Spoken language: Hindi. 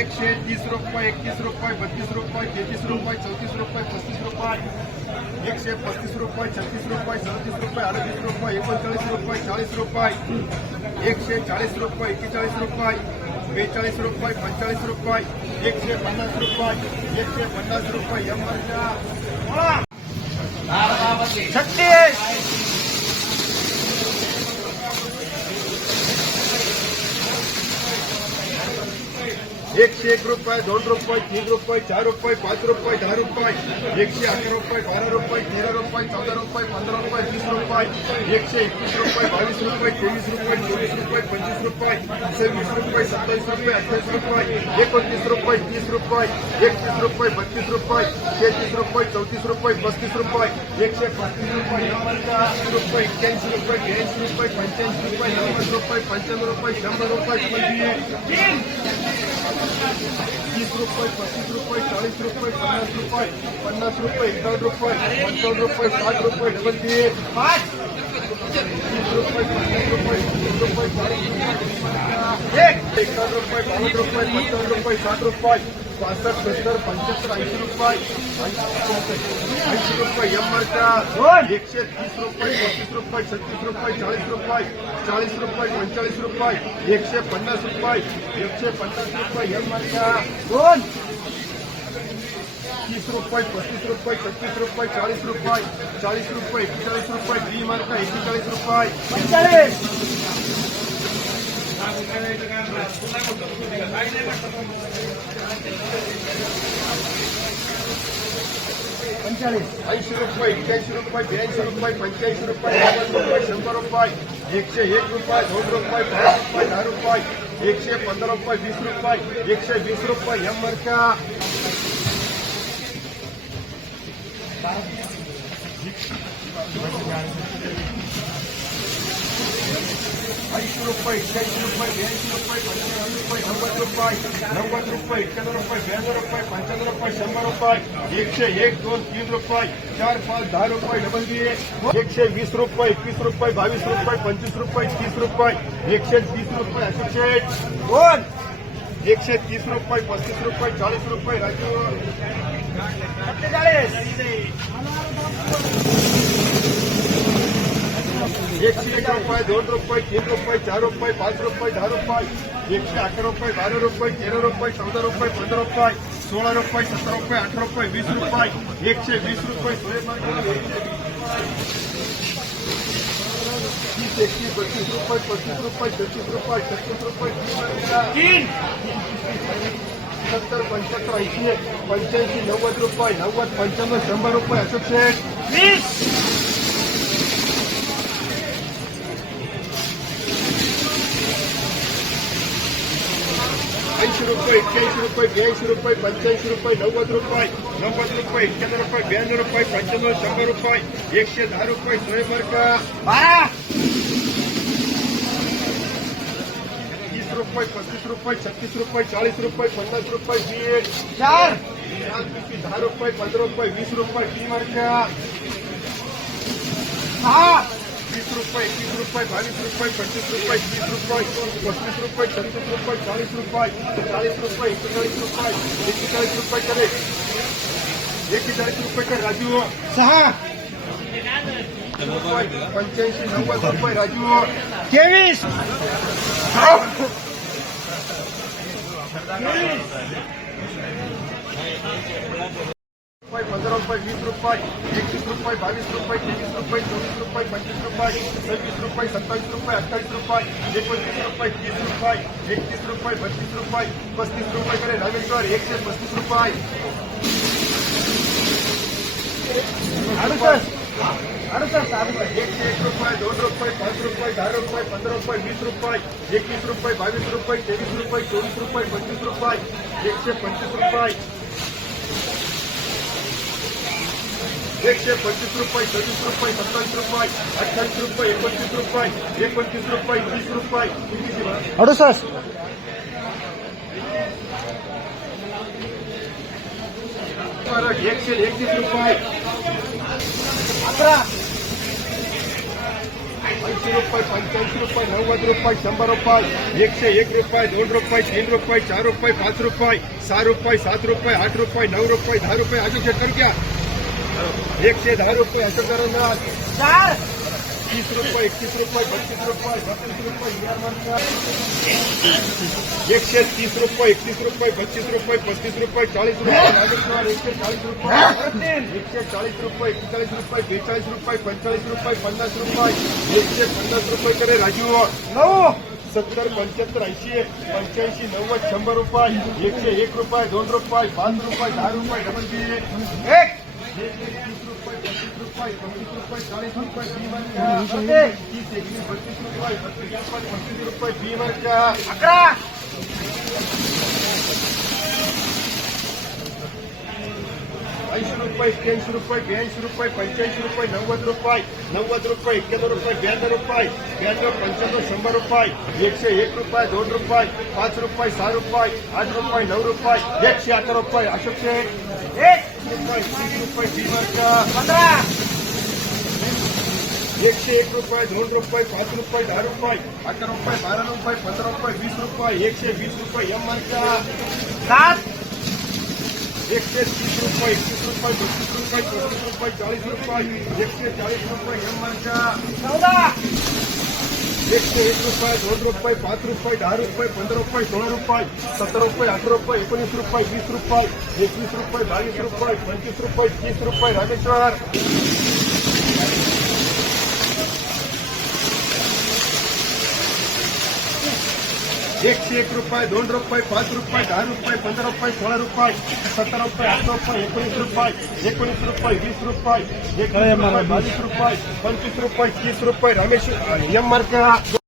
एकशे तीस रुपये एकतीस रुपये बत्तीस रुपये तेहतीस रुपये चौतीस रुपये पस्तीस रुपये एकशे पस्तीस रुपये छत्तीस रुपये सदतीस रुपये अडतीस रुपये एकोणचाळीस रुपये चाळीस रुपये एकशे चाळीस रुपये एक्केचाळीस रुपये बेचाळीस रुपये पंचेचाळीस रुपये एकशे पन्नास रुपये एकशे पन्नास रुपये एमआरच्या छत्तीस. एक रुपये, दोन रुपये, तीन रुपये, चार रुपये, पाच रुपये, दहा रुपये, एकशे अकरा रुपये, बारा रुपये, तेरा रुपये, चौदा रुपये, पंधरा रुपये वीस रुपये, एकशे एकवीस रुपये, बावीस रुपये, तेवीस रुपये, चोवीस रुपये, पंचवीस रुपये, सव्वीस रुपये, सत्तावीस रुपये, अठ्ठावीस रुपये, एकोणतीस रुपये, तीस रुपये, एकतीस रुपये, बत्तीस रुपये, तेहतीस रुपये, चौतीस रुपये, पस्तीस रुपये, एकशे पस्तीस रुपये ऐंशी रुपये, एक्क्याऐंशी रुपये, ब्याऐंशी रुपये, पंच्याऐंशी रुपये, नव्वद रुपये, पंच्याण्णव रुपये, शंभर रुपये तीस रुपये पस्तीस रुपये चाळीस रुपये पन्नास रुपये पन्नास रुपये एकावन्न रुपये पंचावन्न रुपये साठ रुपये डबल ती पाच तीस रुपये पन्नास रुपये तीस रुपये चाळीस रुपये एक एकावन्न रुपये बावन्न रुपये पंचावन्न रुपये साठ रुपये पासष्ट सत्तर पंच्याहत्तर ऐंशी रुपये ऐंशी रुपये एमआरच्या एकशे तीस रुपये पस्तीस रुपये छत्तीस रुपये चाळीस रुपये चाळीस रुपये पंचेचाळीस रुपये एकशे पन्नास रुपये एकशे पन्नास रुपये एमआरच्या दोन तीस रुपये पस्तीस रुपये छत्तीस रुपये चाळीस रुपये चाळीस रुपये एक्केचाळीस रुपये डी मार्क एक्केचाळीस रुपये ऐंशी रुपये, एक्क्याऐंशी रुपये, ब्याऐंशी रुपये, पंच्याऐंशी रुपये रुपये, शंभर रुपये, एकशे एक रुपये, दोन रुपये पाच रुपये, दहा रुपये, एकशे पंधरा रुपये, वीस रुपये, एकशे वीस रुपये एम मार्का ऐंशी रुपये एक्क्याऐंशी रुपये ब्याऐंशी रुपये पंच्याऐंशी रुपये नव्वद रुपये नव्वद रुपये एक्क्याण्णव रुपये ब्याण्णव रुपये पंच्याण्णव रुपये शंभर रुपये एकशे एक दोन तीन रुपये चार पाच दहा रुपये डबल बी एकशे वीस रुपये एकवीस रुपये बावीस रुपये पंचवीस रुपये तीस रुपये एकशे तीस रुपये अशोक दोन एकशे तीस रुपये पस्तीस रुपये चाळीस रुपये राजू सत्तेचाळीस एकशे एक रुपये, दोन रुपये, तीन रुपये, चार रुपये, पाच रुपये, दहा रुपये, एकशे अकरा रुपये, बारा रुपये, तेरा रुपये, चौदा रुपये, पंधरा रुपये, सोळा रुपये सतरा रुपये अठरा रुपये, वीस रुपये, एकशे वीस रुपये तीस एकतीस बत्तीस रुपये पस्तीस रुपये छत्तीस रुपये छत्तीस रुपये सत्तर, पंच्याहत्तर, ऐंशी, पंच्याऐंशी, नव्वद रुपये, नव्वद, पंच्याण्णव, शंभर रुपये अशोक शेठ वीस ऐंशी रुपये एक्क्याऐंशी रुपये ब्याऐंशी रुपये पंच्याऐंशी रुपये नव्वद रुपये नव्वद रुपये एक्क्याण्णव रुपये ब्याण्णव रुपये पंच्याण्णव शंभर रुपये एकशे दहा रुपये सोयमार्क बारा तीस रुपये पस्तीस रुपये छत्तीस रुपये चाळीस रुपये पन्नास रुपये बीएड चार दहा रुपये पंधरा रुपये वीस रुपये टी मार्क सहा वीस रुपये एकवीस रुपये बावीस रुपये पंचवीस रुपये तीस रुपये पस्तीस रुपये छत्तीस रुपये चाळीस रुपये चाळीस रुपये एक्केचाळीस रुपये एक्केचाळीस रुपये करे एक्केचाळीस रुपये कर राजू सहा रुपये पंच्याऐंशी नव्वद रुपये राजू तेवीस रुपये पंधरा रुपये वीस रुपये एकवीस रुपये बावीस रुपये तेवीस रुपये चोवीस रुपये पंचवीस रुपये सव्वीस रुपये सत्तावीस रुपये अठ्ठावीस रुपये एकोणतीस रुपये तीस रुपये एकतीस रुपये बत्तीस रुपये पस्तीस रुपये कडे रामेश्वर एकशे पस्तीस अडुसष्ट एकशे एक रुपये दोन रुपये पाच रुपये दहा रुपये पंधरा रुपये वीस रुपये एकवीस रुपये बावीस रुपये तेवीस रुपये चोवीस रुपये पंचवीस रुपये एकशे पंचवीस रुपये. एकशे पंचवीस रुपये सव्वीस रुपये सत्तावीस रुपये अठ्ठावीस रुपये एकोणतीस रुपये एकोणतीस रुपये वीस रुपये? अडुसष्ट एकशे एकतीस रुपये. अकरा. ऐंशी रुपये पंच्याऐंशी रुपये नव्वद रुपये शंभर रुपये एकशे एक रुपये दोन रुपये तीन रुपये चार रुपये पाच रुपये सहा रुपये सात रुपये आठ रुपये नऊ रुपये दहा रुपये अजून शेतकरी घ्या. एकशे दहा रुपये करा चार तीस रुपये एकतीस रुपये बत्तीस रुपये बत्तीस रुपये. एकशे तीस रुपये एकतीस रुपये बत्तीस रुपये पस्तीस रुपये चाळीस रुपये एकशे चाळीस रुपये एकशे चाळीस रुपये। एक्केचाळीस रुपये बेचाळीस रुपये पंचेचाळीस रुपये पन्नास रुपये। एकशे पन्नास रुपये करे राजू। नऊ सत्तर पंच्याहत्तर ऐंशी पंच्याऐंशी नव्वद शंभर रुपये। एकशे एक रुपये दोन रुपये पाच रुपये दहा रुपये डबल एक। तीस रुपये पस्तीस रुपये पस्तीस रुपये चाळीस रुपये नव्वद रुपये नव्वद रुपये एक्क्याण्णव रुपये ब्याण्णव रुपये ब्याण्णव पंच्याण्णव शंभर रुपये एकशे एक रुपये दोन रुपये पाच रुपये सहा रुपये आठ रुपये नऊ रुपये एकशे अकरा रुपये अशोक शेठ एक रुपये तीस रुपये बी मार्का पंधरा एकशे एक रुपये दोन रुपये पाच रुपये दहा रुपये अकरा रुपये बारा रुपये पंधरा रुपये वीस रुपये एकशे वीस रुपये एम मार्का सात एकशे तीस रुपये एकतीस रुपये बत्तीस रुपये पस्तीस रुपये चाळीस रुपये एकशे चाळीस रुपये एम मार्का चौदा एकशे एक रुपये दोन रुपये पाच रुपये दहा रुपये पंधरा रुपये सोळा रुपये सतरा रुपये अठरा रुपये एकोणीस रुपये वीस रुपये एकवीस रुपये बावीस रुपये पंचवीस रुपये तीस रुपये रामेश्वर एकशे एक रुपये दोन रुपये पाच रुपये दहा रुपये पंधरा रुपये सोळा रुपये सतरा रुपये अठरा रुपये एकोणीस रुपये एकोणीस रुपये वीस रुपये एकवीस रुपये बावीस रुपये पंचवीस रुपये तीस रुपये रामेश्वर एम मार्का